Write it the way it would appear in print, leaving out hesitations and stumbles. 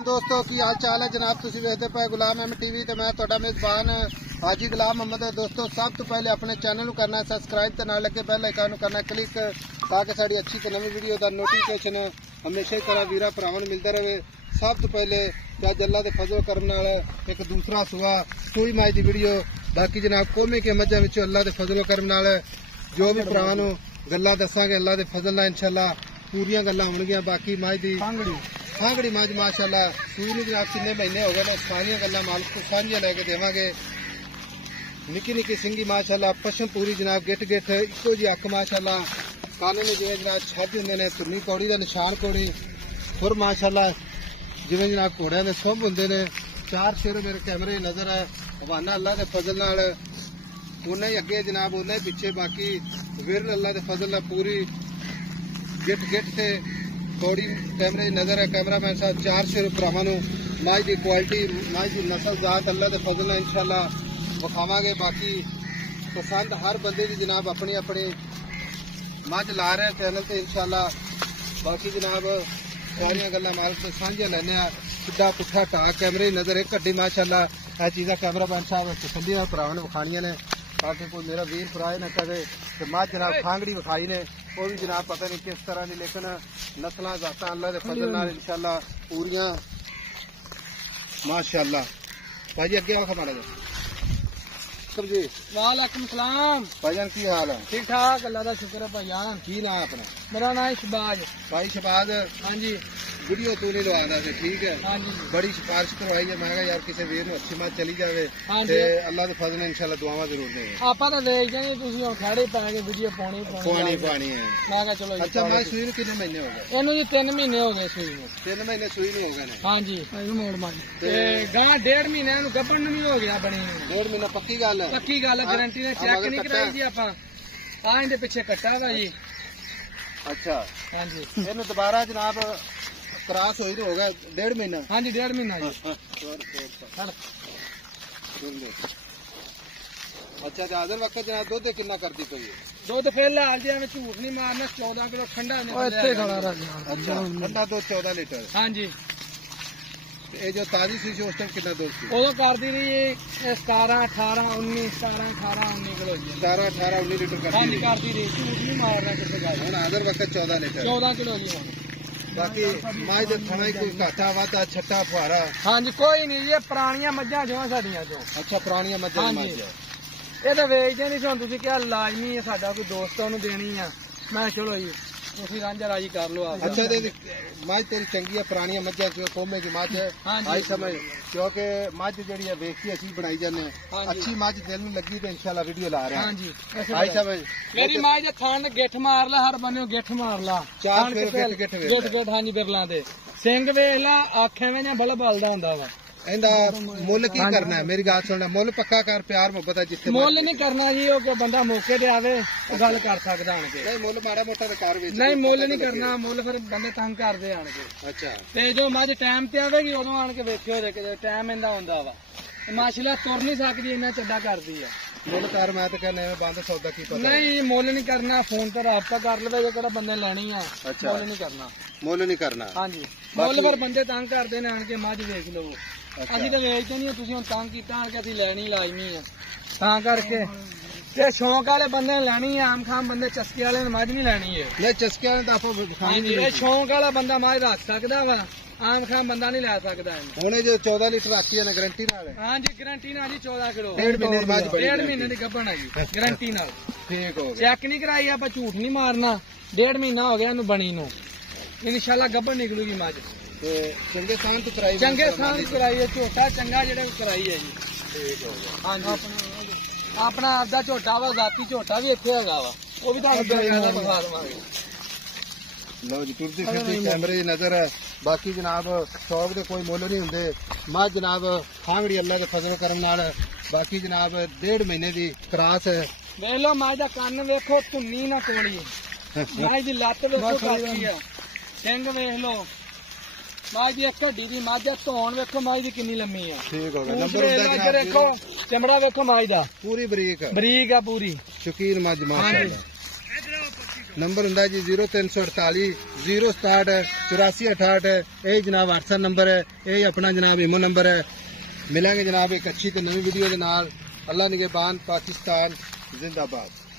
दोस्तों की हाल चाल है जनाब, तुसीं वेखदे पे गुलाम अहमद टीवी ते मैं तुहाडा मेज़बान हाजी गुलाम अहमद। दोस्तों सब तो पहले अपने चैनल को करना सबसक्राइब ते नाल लगे बेल आइकन करना क्लिक ताकि साड़ी अच्छी ते नवी वीडियो का नोटिफिकेशन हमेशा ही तरह वीरा भरावां नूं मिलता रहे। सब तो पहले अज अल्लाह के फजल करम नाल एक दूसरा सूई मैच की वीडियो बाकी जनाब कोमे के मझां विचों अल्लाह के फजल करम नाल जो भी भरावां नूं गल्लां दस्सांगे अल्लाह के फजल नाल इंशाअल्लाह पूरियां गल्लां होणगीआं। बाकी मैच दी खांगड़ी मज माशाअल्लाह सूई नूं जनाब किन्ने महीने हो गए ने, सारियां गल्लां मालिक को सांझियां लैके देवांगे। निक्की निक्की सिंगी माशाअल्लाह पशम पूरी जनाब गिट गिट इक्को जी अख माशाअल्लाह काने ने जिवें जनाब छज हुंदे ने धुन्नी कौड़ी दा निशान कौड़ी खुर माशाअल्लाह जिवें जनाब घोड़ियां दे सुंभ हुंदे ने। चार सिर मेरे कैमरे नजर है हवाना अल्लाह के फजल नाल उन्ना ही अगे जनाब उन्ना ही पिछे बाकी विरल अल्लाह के फजल नाल पूरी गिट गिट से थोड़ी कैमरे नजर है। कैमरामैन साहब चार सिर भरावां नूं माज की क्वालिटी माज की नस्ल जात अल्लाह के फजल नाल इंशाअल्लाह विखावांगे। बाकी पसंद हर बंदे की जनाब अपनी अपनी मझ ला रहे चैनल से इंशाअल्लाह। बाकी जनाब सारियां गल्लां मालिक से सांझियां लैने सीधा पुट्ठा ढाक कैमरे की नजर एक घड्डी माशाअल्लाह यह चीज़ा कैमरामैन साहब तसल्ली भरावां ने विखाणियां ने ताकि कोई मेरा वीर भरा न कहे कि मझ जनाब खांगड़ी विखाई ने वो भी जनाब पता नहीं किस तरह की, लेकिन नस्ल जात अल्लाह के फजल नाल इंशाअल्लाह पूरियां माशाअल्लाह। भाजी अगे आखा माड़ा जी जी वालेकुम सलाम भाईजान की हाल है? ठीक ठाक अल्लाह का शुक्र है भाईजान। की नाम है अपना? मेरा नाम है शहबाज। भाई शहबाज हाँ जी वीडियो तू नहीं लगा सी ठीक है। हाँ जी बड़ी सिफारिश करवाई है, मैं कहा यार किसी वीर नूं अच्छी मत चली जाए हाँ ते अल्लाह के फजल इंशाअल्लाह दुआवां जरूर देंगे। ਆਪਾਂ ਤਾਂ ਦੇਖਦੇ ਨਹੀਂ ਤੁਸੀਂ ਹੁਣ ਖੜੇ ਪਾ ਕੇ ਵੀਡੀਓ ਪਾਣੀ पानी पानी है। ਮੈਂ ਕਿਹਾ ਚਲੋ अच्छा मैं सुई नूं कितने महीने हो गए? ਇਹਨੂੰ ਜੀ 3 ਮਹੀਨੇ ਹੋ ਗਏ ਸੂਈ ਨੂੰ। 3 महीने सुई नहीं हो गए ने? हाँ जी ਇਹਨੂੰ ਮੋੜ ਮਾਰ ਤੇ ਗਾਂ 1.5 ਮਹੀਨੇ ਨੂੰ ਗੱਭਣ ਨੂੰ ਵੀ ਹੋ ਗਿਆ ਬਣੀ ਨੂੰ। 1.5 महीना पक्की गल है? ਪੱਕੀ ਗੱਲ ਗਾਰੰਟੀ ਨੇ ਚੈੱਕ ਨਹੀਂ ਕਰਾਈ ਜੀ ਆਪਾਂ ਆ ਇਹਦੇ ਪਿੱਛੇ ਕੱਟਾ ਵਾ ਜੀ। अच्छा हाँ जी ਇਹਨੂੰ ਦੁਬਾਰਾ ਜਨਾਬ क्रॉस हो तो होगा 1.5 महीना? हाँ जी 1.5 महीना जी। अच्छा हाजिर वक्त जनाब दुध कितना करती पई है? दुध फिलहाल जी मैं झूठ नहीं मारना 14 किलो ठंडा अच्छा ठंडा दूध 14 लीटर? हाँ जी ये जो ताजी सी उस टाइम कितना दूध थी? वो कर दी रही 17 18 19 17 18 19 किलो 17 18 19 लीटर हाँ जी कर दी रही झूठ नहीं मारना किसी का। हम हाजिर वक्त 14 लीटर 14 किलो जी। बाकी माज दे थणा ही कोई घाटा वाटा छट्टा फुहारा? हाँ जी कोई नहीं ये पुरानियां मझां जो साडियां चो। अच्छा पुरानियां मझां हाँ जी ये तो वेचदे नहीं सी, तुसीं क्या लाजमी है साडा कोई दोस्त ओनूं देनी है मैं चलो जी तुसीं रांझा राजी कर लो आप। अच्छा मझ तेरी चंगी है पुरानियां मझां कोमे की मझ आई समझ क्योंकि मझ जिहड़ी है वेख के असीं बनाई जाने अच्छी मझ दिल नूं लगी तो इंशाअल्लाह वीडियो ला रहे हैं। हाँ जी आई समझ मेरी मां दे थान गिठ मार ला हर बने गिठ मार ला चार गिठ गिठ गिठ हाँ जी बिरलां दे सिंग वेख ला आखे में बड़ा बलदा हुंदा वा। ਇਹਦਾ ਮੁੱਲ ਕੀ ਕਰਨਾ ਹੈ? ਮੇਰੀ ਗੱਲ ਸੁਣ ਮੁੱਲ ਪੱਕਾ ਕਰ ਪਿਆਰ ਮੁਹੱਬਤ ਹੈ ਜਿੱਥੇ ਮੁੱਲ ਨਹੀਂ ਕਰਨਾ ਜੀ ਉਹ ਕੋਈ ਬੰਦਾ ਮੌਕੇ ਤੇ ਆਵੇ ਉਹ ਗੱਲ ਕਰ ਸਕਦਾ ਆਣ ਕੇ। ਨਹੀਂ ਮੁੱਲ ਮਾੜਾ ਮੋਟਾ ਤੇ ਕਰ ਵਿੱਚ ਨਹੀਂ ਮੁੱਲ ਨਹੀਂ ਕਰਨਾ, ਮੁੱਲ ਫਿਰ ਬੰਦੇ ਤੰਗ ਕਰਦੇ ਆਣ ਕੇ। ਅੱਛਾ ਤੇ ਜੋ ਮੱਝ ਟਾਈਮ ਤੇ ਆਵੇਗੀ ਉਦੋਂ ਆਣ ਕੇ ਵੇਖਿਓ ਜੇ ਕਿਤੇ ਟਾਈਮ ਇਹਦਾ ਹੁੰਦਾ ਵਾ ਮਾਸ਼ਾਅੱਲਾ ਤੁਰ ਨਹੀਂ ਸਕਦੀ ਇੰਨਾ ਚੱਡਾ ਕਰਦੀ ਆ। ਮੁੱਲ ਕਰ ਮੈਂ ਤਾਂ ਕਹਿੰਦਾ ਐਵੇਂ ਬੰਦ ਸੌਦਾ ਕੀ ਪਤਾ ਨਹੀਂ ਮੁੱਲ ਨਹੀਂ ਕਰਨਾ, ਫੋਨ ਤੇ ਰਾਬਤਾ ਕਰ ਲਵੇ ਜੇ ਕਿਹੜਾ ਬੰਦੇ ਲੈਣੀ ਆ। ਮੁੱਲ ਨਹੀਂ ਕਰਨਾ, ਮੁੱਲ ਨਹੀਂ ਕਰਨਾ। ਹਾਂਜੀ ਮੁੱਲ ਫਿਰ ਬੰਦੇ ਤੰਗ ਕਰਦੇ ਨੇ ਆਣ ਕੇ ਮੱਝ ਵੇਖ ਲਵੋ। ਅਸੀਂ ਤਾਂ ਵੇਚਦੇ ਨਹੀਂ, ਤੁਸੀਂ ਹੁਣ ਤੰਗ ਕੀਤਾ ਆਣ ਕੇ ਅਸੀਂ ਲੈਣੀ ਲਾਜ਼ਮੀ ਆ ਤਾਂ ਕਰਕੇ। ਤੇ ਸ਼ੌਂਕ ਵਾਲੇ ਬੰਦੇ ਨੇ ਲੈਣੀ ਆ, ਆਮ ਖਾਮ ਬੰਦੇ ਚਸਕੇ ਵਾਲੇ ਨੇ ਮੱਝ ਨਹੀਂ ਲੈਣੀ ਹੈ। ਨਹੀਂ ਚਸਕੇ ਵਾਲੇ ਤਾਂ ਆਪਾਂ ਹਾਂਜੀ ਇਹ ਸ਼ੌਂਕ ਵਾਲਾ ਬੰਦਾ ਮੱਝ ਰੱਖ ਸਕਦਾ ਵਾ, ਆਮ ਖਾਮ ਬੰਦਾ ਨਹੀਂ ਲੈ ਸਕਦਾ। ਹੁਣ ਜੋ 14 ਲੀਟਰ ਆਖੀ ਹੈ ਨਾ ਗਾਰੰਟੀ ਨਾਲ? ਹਾਂਜੀ ਗਾਰੰਟੀ ਨਾਲ ਜੀ 14 ਕਿਲੋ 1.5 ਮਹੀਨੇ ਦੀ ਮੱਝ ਬੜੀ 1.5 ਮਹੀਨੇ ਦੀ ਗੱਭਣ ਹੈ ਜੀ ਗਾਰੰਟੀ ਨਾਲ। ਠੀਕ ਹੋ ਗਿਆ ਚੈੱਕ ਨਹੀਂ ਕਰਾਈ ਆਪਾਂ ਝੂਠ ਨਹੀਂ ਮਾਰਨਾ, 1.5 ਮਹੀਨਾ ਹੋ ਗਿਆ ਇਹਨੂੰ ਬਣੀ ਨੂੰ ਇਨਸ਼ਾਅੱਲਾ ਗੱਭਣ ਨਿਕਲੂਗੀ ਮੱਝ। ਤੇ ਚੰਗੇ ਸਾਨ ਤੋਂ ਕਰਾਈ? ਚੰਗੇ ਸਾਨ ਕਰਾਈ ਹੈ, ਝੋਟਾ ਚੰਗਾ ਜਿਹੜਾ ਕਰਾਈ ਹੈ ਜੀ। ਠੀਕ ਹੋ ਗਿਆ ਹਾਂਜੀ ਆਪਣਾ ਆਪਦਾ ਝੋਟਾ ਵਾ, ਜ਼ਾਤੀ ਝੋਟਾ ਵੀ ਇੱਥੇ ਹੈਗਾ ਵਾ, ਉਹ ਵੀ ਤੁਹਾਨੂੰ ਵਿਖਾ ਦੇਵਾਂਗੇ। ਲਓ ਜੀ ਤੁਰਦੀ ਫਿਰਦੀ ਕੈਮਰੇ ਦੀ ਨਜ਼ਰ ਹੈ। ਬਾਕੀ ਜਨਾਬ ਸ਼ੌਕ ਦੇ ਕੋਈ ਮੁੱਲ ਨਹੀਂ ਹੁੰਦੇ। ਮੱਝ ਜਨਾਬ ਖਾਂਗੜੀ ਅੱਲਾ ਦੇ ਫਜ਼ਲ ਕਰਨ ਨਾਲ ਬਾਕੀ ਜਨਾਬ 1.5 ਮਹੀਨੇ ਦੀ ਕਰਾਸ ਹੈ। ਵੇਖ ਲਓ ਮੱਝ ਦਾ ਕੰਨ ਵੇਖੋ ਧੁੰਨੀ ਨਾ ਕੋਲੀ, ਮੱਝ ਦੀ ਲੱਤ ਵੇਖੋ ਕਾਚੀ ਆ, ਸਿੰਘ ਵੇਖ ਲਓ ਮੱਝ ਦੀ ਇੱਕ ਹੱਡੀ ਦੀ ਮੱਝ ਆ, ਧੌਣ ਵੇਖੋ ਮੱਝ ਦੀ ਕਿੰਨੀ ਲੰਮੀ ਆ। ਠੀਕ ਹੋ ਗਿਆ ਨੰਬਰ ਇੱਧਰ ਦੇਖੋ ਚਮੜਾ ਵੇਖੋ ਮੱਝ ਦਾ ਪੂਰੀ ਬਰੀਕ ਬਰੀਕ ਆ ਪੂਰੀ ਸ਼ੌਕੀਨ ਮੱਝ ਮਾਸ਼ਾਅੱਲਾ। ਨੰਬਰ ਹੁੰਦਾ ਜੀ 0348 067 8468। ਇਹ ਜਨਾਬ WhatsApp ਨੰਬਰ ਹੈ, ਇਹ ਆਪਣਾ ਜਨਾਬ ਈਮੋ ਨੰਬਰ ਹੈ। ਮਿਲਾਂਗੇ ਜਨਾਬ ਇੱਕ ਅੱਛੀ ਤੇ ਨਵੀਂ ਵੀਡੀਓ ਦੇ ਨਾਲ। ਅੱਲਾ ਨਿਗਹਿਬਾਨ। ਪਾਕਿस्तान जिंदाबाद।